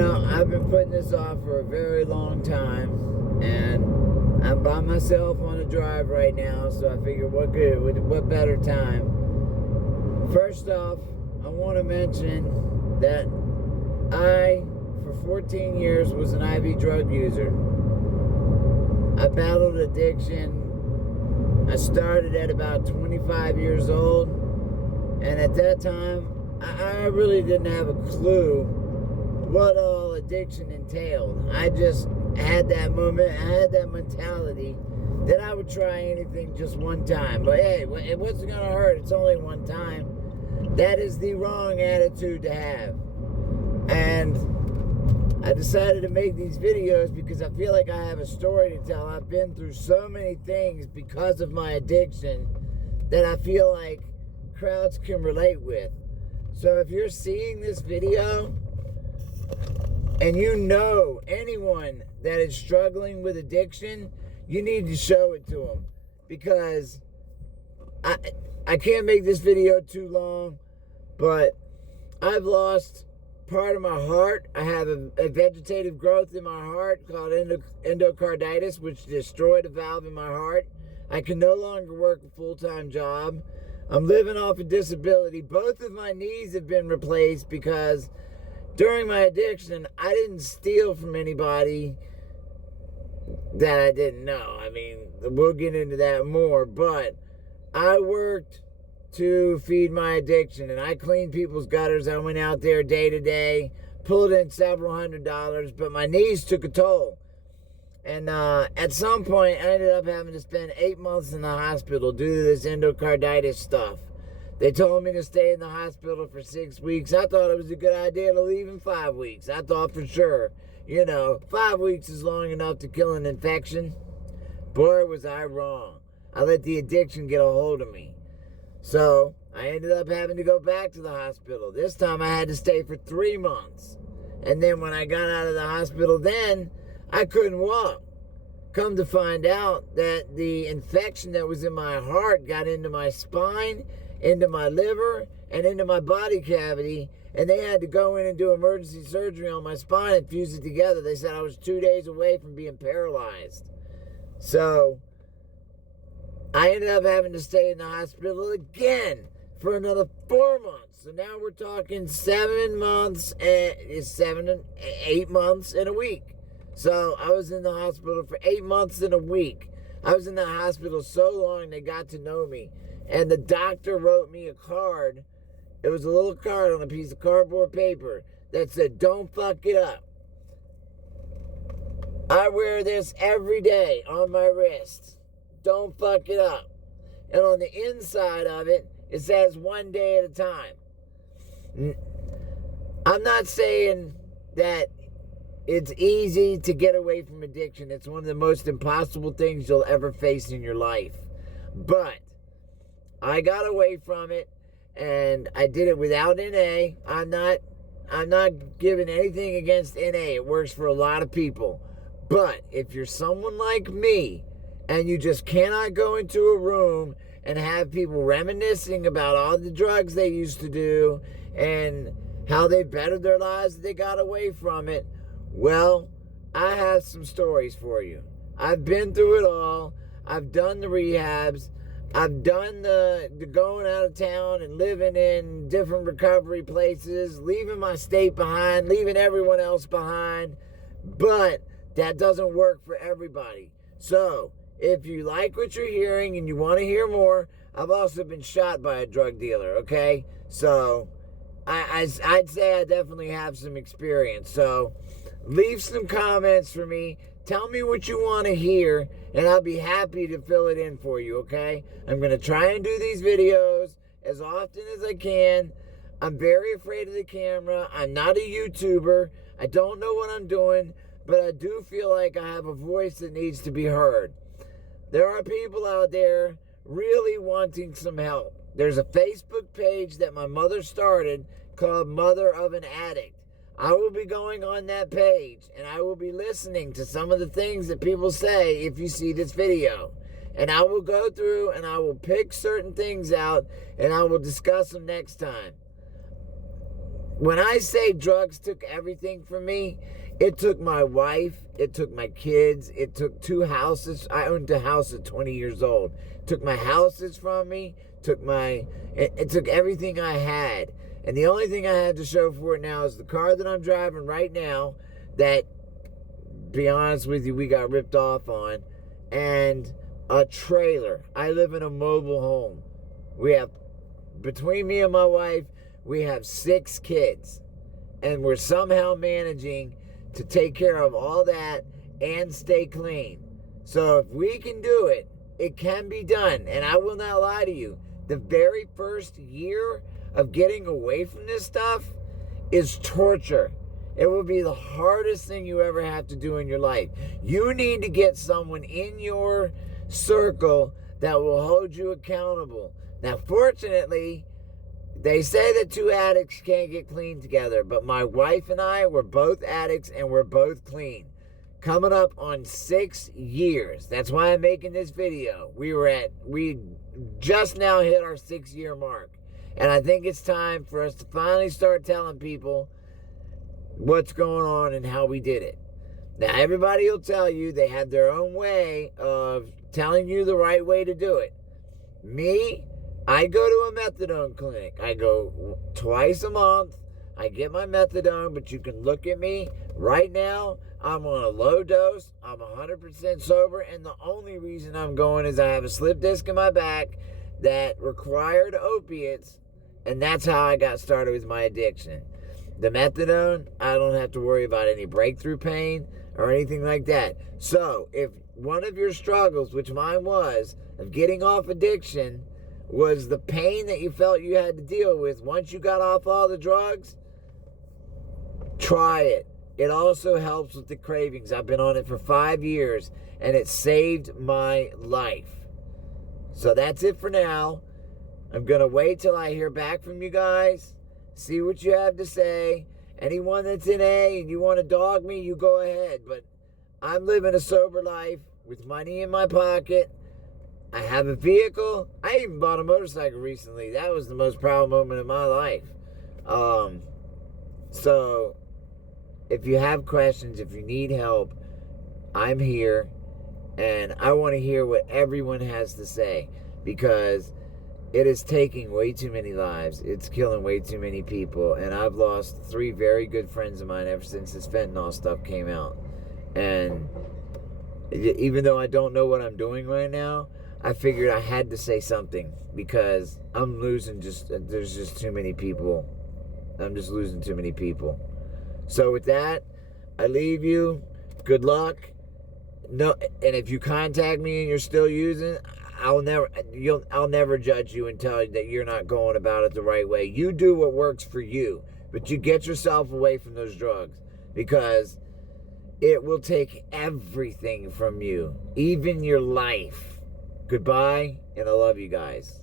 I've been putting this off for a very long time, and I'm by myself on a drive right now, so I figured what better time. First off, I want to mention that I, for 14 years, was an IV drug user. I battled addiction. I started at about 25 years old, and at that time, I really didn't have a clue what all addiction entailed. I just had that moment, I had that mentality that I would try anything just one time. But hey, what's it gonna hurt? It's only one time. That is the wrong attitude to have. And I decided to make these videos because I feel like I have a story to tell. I've been through so many things because of my addiction that I feel like crowds can relate with. So if you're seeing this video and you know anyone that is struggling with addiction, you need to show it to them, because I can't make this video too long, but I've lost part of my heart. I have a vegetative growth in my heart called endocarditis, which destroyed a valve in my heart. I can no longer work a full-time job. I'm living off a disability. Both of my knees have been replaced because during my addiction, I didn't steal from anybody that I didn't know. I mean, we'll get into that more, but I worked to feed my addiction, and I cleaned people's gutters. I went out there day to day, pulled in several $100s, but my knees took a toll. And at some point, I ended up having to spend 8 months in the hospital due to this endocarditis stuff. They told me to stay in the hospital for 6 weeks. I thought it was a good idea to leave in 5 weeks. I thought for sure, 5 weeks is long enough to kill an infection. Boy, was I wrong. I let the addiction get a hold of me. So I ended up having to go back to the hospital. This time I had to stay for 3 months. And then when I got out of the hospital, then I couldn't walk. Come to find out that the infection that was in my heart got into my spine, into my liver, and into my body cavity, and they had to go in and do emergency surgery on my spine and fuse it together. They said I was 2 days away from being paralyzed. So I ended up having to stay in the hospital again for another 4 months. So now we're talking 7 months, 8 months and a week. So I was in the hospital for 8 months and a week. I was in the hospital so long they got to know me. And the doctor wrote me a card. It was a little card on a piece of cardboard paper that said, "Don't fuck it up." I wear this every day on my wrist. Don't fuck it up. And on the inside of it, it says 1 day at a time. I'm not saying that it's easy to get away from addiction. It's one of the most impossible things you'll ever face in your life. But I got away from it, and I did it without NA. I'm not giving anything against NA. It works for a lot of people. But if you're someone like me, and you just cannot go into a room and have people reminiscing about all the drugs they used to do and how they bettered their lives that they got away from it, well, I have some stories for you. I've been through it all. I've done the rehabs. I've done the going out of town and living in different recovery places, leaving my state behind, leaving everyone else behind. But that doesn't work for everybody. So if you like what you're hearing and you want to hear more, I've also been shot by a drug dealer, okay? So I'd say I definitely have some experience. So leave some comments for me. Tell me what you want to hear, and I'll be happy to fill it in for you, okay? I'm going to try and do these videos as often as I can. I'm very afraid of the camera. I'm not a YouTuber. I don't know what I'm doing, but I do feel like I have a voice that needs to be heard. There are people out there really wanting some help. There's a Facebook page that my mother started called Mother of an Addict. I will be going on that page, and I will be listening to some of the things that people say if you see this video. And I will go through and I will pick certain things out, and I will discuss them next time. when I say drugs took everything from me, it took my wife, it took my kids, it took 2 houses. I owned a house at 20 years old. It took my houses from me, it took everything I had. And the only thing I had to show for it now is the car that I'm driving right now that, be honest with you, we got ripped off on, and a trailer. I live in a mobile home. We have, between me and my wife, we have 6 kids, and we're somehow managing to take care of all that and stay clean. So if we can do it, it can be done. And I will not lie to you, the very first year of getting away from this stuff is torture. It will be the hardest thing you ever have to do in your life. You need to get someone in your circle that will hold you accountable. Now, fortunately, they say that 2 addicts can't get clean together, but my wife and I, we're both addicts and we're both clean. Coming up on 6 years. That's why I'm making this video. We just now hit our 6-year mark. And I think it's time for us to finally start telling people what's going on and how we did it. Now, everybody will tell you they have their own way of telling you the right way to do it. Me, I go to a methadone clinic. I go twice a month. I get my methadone, but you can look at me right now. I'm on a low dose. I'm 100% sober, and the only reason I'm going is I have a slip disc in my back that required opiates, and that's how I got started with my addiction. The methadone, I don't have to worry about any breakthrough pain or anything like that. So if one of your struggles, which mine was, of getting off addiction, was the pain that you felt you had to deal with once you got off all the drugs, try it. It also helps with the cravings. I've been on it for 5 years, and it saved my life. So that's it for now. I'm going to wait till I hear back from you guys, see what you have to say. Anyone that's in A and you want to dog me, you go ahead. But I'm living a sober life with money in my pocket. I have a vehicle. I even bought a motorcycle recently. That was the most proud moment of my life. So if you have questions, if you need help, I'm here. And I want to hear what everyone has to say, because it is taking way too many lives. It's killing way too many people. And I've lost 3 very good friends of mine ever since this fentanyl stuff came out. And even though I don't know what I'm doing right now, I figured I had to say something, because I'm losing there's just too many people. I'm just losing too many people. So with that, I leave you. Good luck. No, and if you contact me and you're still using, I'll never judge you and tell you that you're not going about it the right way. You do what works for you, but you get yourself away from those drugs, because it will take everything from you, even your life. Goodbye, and I love you guys.